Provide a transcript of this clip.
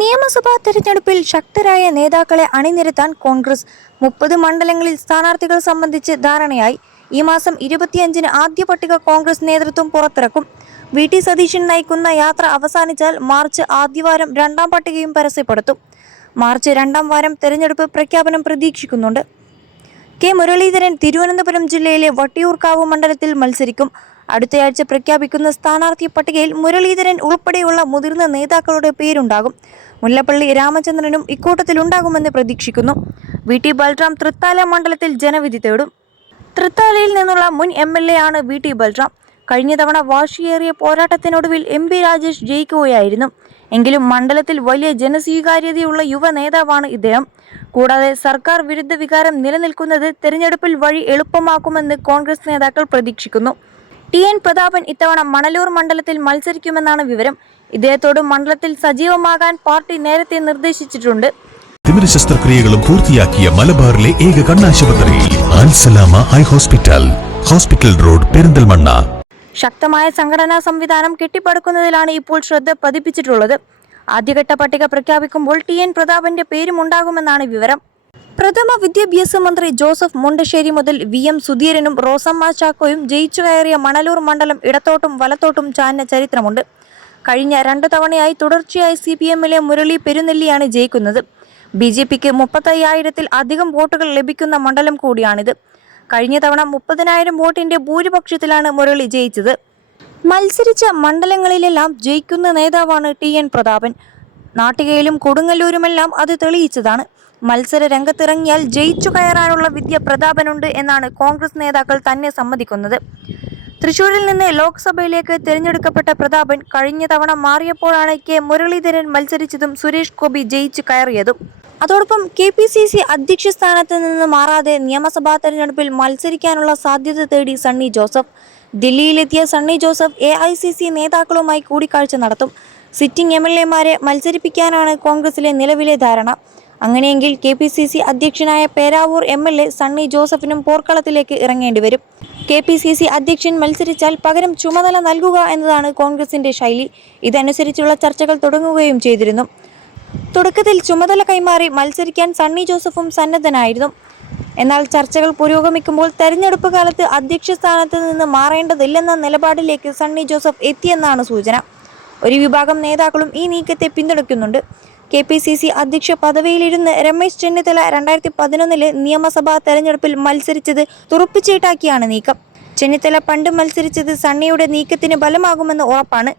നിയമസഭാ തെരഞ്ഞെടുപ്പിൽ ശക്തരായ നേതാക്കളെ അണിനിരത്താൻ കോൺഗ്രസ് മുപ്പത് മണ്ഡലങ്ങളിൽ സ്ഥാനാർത്ഥികൾ സംബന്ധിച്ച് ധാരണയായി. ഈ മാസം ഇരുപത്തിയഞ്ചിന് ആദ്യ പട്ടിക കോൺഗ്രസ് നേതൃത്വം പുറത്തിറക്കും. വി. ടി. സതീശൻ നയിക്കുന്ന യാത്ര അവസാനിച്ചാൽ മാർച്ച് ആദ്യവാരം രണ്ടാം പട്ടികയും പരസ്യപ്പെടുത്തും. മാർച്ച് രണ്ടാം വാരം തെരഞ്ഞെടുപ്പ് പ്രഖ്യാപനം പ്രതീക്ഷിക്കുന്നുണ്ട്. കെ. മുരളീധരൻ തിരുവനന്തപുരം ജില്ലയിലെ വട്ടിയൂർക്കാവ് മണ്ഡലത്തിൽ മത്സരിക്കും. അടുത്തയാഴ്ച പ്രഖ്യാപിക്കുന്ന സ്ഥാനാർത്ഥി പട്ടികയിൽ മുരളീധരൻ ഉൾപ്പെടെയുള്ള മുതിർന്ന നേതാക്കളുടെ പേരുണ്ടാകും. മുല്ലപ്പള്ളി രാമചന്ദ്രനും ഇക്കൂട്ടത്തിലുണ്ടാകുമെന്ന് പ്രതീക്ഷിക്കുന്നു. വി ടി ബൽറാം തൃത്താല മണ്ഡലത്തിൽ ജനവിധി തേടും. തൃത്താലയിൽ നിന്നുള്ള മുൻ എം എൽ എ ആണ് വി ടി ബൽറാം. കഴിഞ്ഞ തവണ വാശിയേറിയ പോരാട്ടത്തിനൊടുവിൽ എം പി രാജേഷ് ജയിക്കുകയായിരുന്നു. എങ്കിലും മണ്ഡലത്തിൽ വലിയ ജനസ്വീകാര്യതയുള്ള യുവ നേതാവാണ് ഇദ്ദേഹം. കൂടാതെ സർക്കാർ വിരുദ്ധ വികാരം നിലനിൽക്കുന്നത് തെരഞ്ഞെടുപ്പിൽ വഴി എളുപ്പമാക്കുമെന്ന് കോൺഗ്രസ് നേതാക്കൾ പ്രതീക്ഷിക്കുന്നു. ടി എൻ പ്രതാപൻ ഇത്തവണ മണലൂർ മണ്ഡലത്തിൽ മത്സരിക്കുമെന്നാണ് വിവരം. ഇദ്ദേഹത്തോട് മണ്ഡലത്തിൽ സജീവമാകാൻ പാർട്ടി നേരത്തെ നിർദ്ദേശിച്ചിട്ടുണ്ട്. തിമിര ശസ്ത്രക്രിയകളും പൂർത്തിയാക്കിയ മലബാറിലെ ഏക കണ്ണാശുപത്രി Alsalama eye hospital hospital road Perinthalmanna. ശക്തമായ സംഘടനാ സംവിധാനം കെട്ടിപ്പടുക്കുന്നതിലാണ് ഇപ്പോൾ ശ്രദ്ധ പതിപ്പിച്ചിട്ടുള്ളത്. ആദ്യഘട്ട പട്ടിക പ്രഖ്യാപിക്കുമ്പോൾ ടി എൻ പ്രതാപന്റെ പേരുമുണ്ടാകുമെന്നാണ് വിവരം. പ്രഥമ വിദ്യാഭ്യാസ മന്ത്രി ജോസഫ് മുണ്ടശ്ശേരി മുതൽ വി എം സുധീരനും റോസമ്മ ചാക്കോയും ജയിച്ചു കയറിയ മണലൂർ മണ്ഡലം ഇടത്തോട്ടും വലത്തോട്ടും ചാഞ്ഞ ചരിത്രമുണ്ട്. കഴിഞ്ഞ രണ്ടു തവണയായി തുടർച്ചയായി സി പി എമ്മിലെ മുരളി പെരുന്നെല്ലിയാണ് ജയിക്കുന്നത്. ബി ജെ പിക്ക് മുപ്പത്തയ്യായിരത്തിൽ അധികം വോട്ടുകൾ ലഭിക്കുന്ന മണ്ഡലം കൂടിയാണിത്. കഴിഞ്ഞ തവണ മുപ്പതിനായിരം വോട്ടിന്റെ ഭൂരിപക്ഷത്തിലാണ് മുരളി ജയിച്ചത്. മത്സരിച്ച മണ്ഡലങ്ങളിലെല്ലാം ജയിക്കുന്ന നേതാവാണ് ടി എൻ പ്രതാപൻ. നാട്ടികയിലും കൊടുങ്ങല്ലൂരുമെല്ലാം അത് തെളിയിച്ചതാണ്. മത്സര രംഗത്തിറങ്ങിയാൽ ജയിച്ചു കയറാനുള്ള വിദ്യ പ്രതാപനുണ്ട് എന്നാണ് കോൺഗ്രസ് നേതാക്കൾ തന്നെ സമ്മതിക്കുന്നത്. തൃശൂരിൽ നിന്ന് ലോക്സഭയിലേക്ക് തിരഞ്ഞെടുക്കപ്പെട്ട പ്രതാപൻ കഴിഞ്ഞ തവണ മാറിയപ്പോഴാണ് കെ മുരളീധരൻ മത്സരിച്ചതും സുരേഷ് ഗോപി ജയിച്ചു കയറിയതും. അതോടൊപ്പം കെ പി സി സി അധ്യക്ഷ സ്ഥാനത്ത് നിന്ന് മാറാതെ നിയമസഭാ തെരഞ്ഞെടുപ്പിൽ മത്സരിക്കാനുള്ള സാധ്യത തേടി Sunny Joseph. ദില്ലിയിലെത്തിയ Sunny Joseph A I C C നേതാക്കളുമായി കൂടിക്കാഴ്ച നടത്തും. സിറ്റിംഗ് എം എൽ എമാരെ മത്സരിപ്പിക്കാനാണ് കോൺഗ്രസിലെ നിലവിലെ ധാരണ. അങ്ങനെയെങ്കിൽ കെ പി സി സി അധ്യക്ഷനായ Peravoor M L A Sunny ജോസഫിനും പോർക്കളത്തിലേക്ക് ഇറങ്ങേണ്ടി വരും. കെ പി സി സി അധ്യക്ഷൻ മത്സരിച്ചാൽ പകരം ചുമതല നൽകുക എന്നതാണ് കോൺഗ്രസിന്റെ ശൈലി. ഇതനുസരിച്ചുള്ള ചർച്ചകൾ തുടങ്ങുകയും ചെയ്തിരുന്നു. തുടക്കത്തിൽ ചുമതല കൈമാറി മത്സരിക്കാൻ സണ്ണി ജോസഫും സന്നദ്ധനായിരുന്നു. എന്നാൽ ചർച്ചകൾ പുരോഗമിക്കുമ്പോൾ തെരഞ്ഞെടുപ്പ് കാലത്ത് അധ്യക്ഷ സ്ഥാനത്ത് നിന്ന് മാറേണ്ടതില്ലെന്ന നിലപാടിലേക്ക് സണ്ണി ജോസഫ് എത്തിയെന്നാണ് സൂചന. ഒരു വിഭാഗം നേതാക്കളും ഈ നീക്കത്തെ പിന്തുണയ്ക്കുന്നുണ്ട്. കെ പി സി സി അധ്യക്ഷ പദവിയിലിരുന്ന് രമേശ് ചെന്നിത്തല രണ്ടായിരത്തി പതിനൊന്നിലെ നിയമസഭാ തെരഞ്ഞെടുപ്പിൽ മത്സരിച്ചത് തുറപ്പിച്ചേട്ടാക്കിയാണ് നീക്കം. ചെന്നിത്തല പണ്ട് മത്സരിച്ചത് സണ്ണിയുടെ നീക്കത്തിന് ബലമാകുമെന്ന് ഉറപ്പാണ്.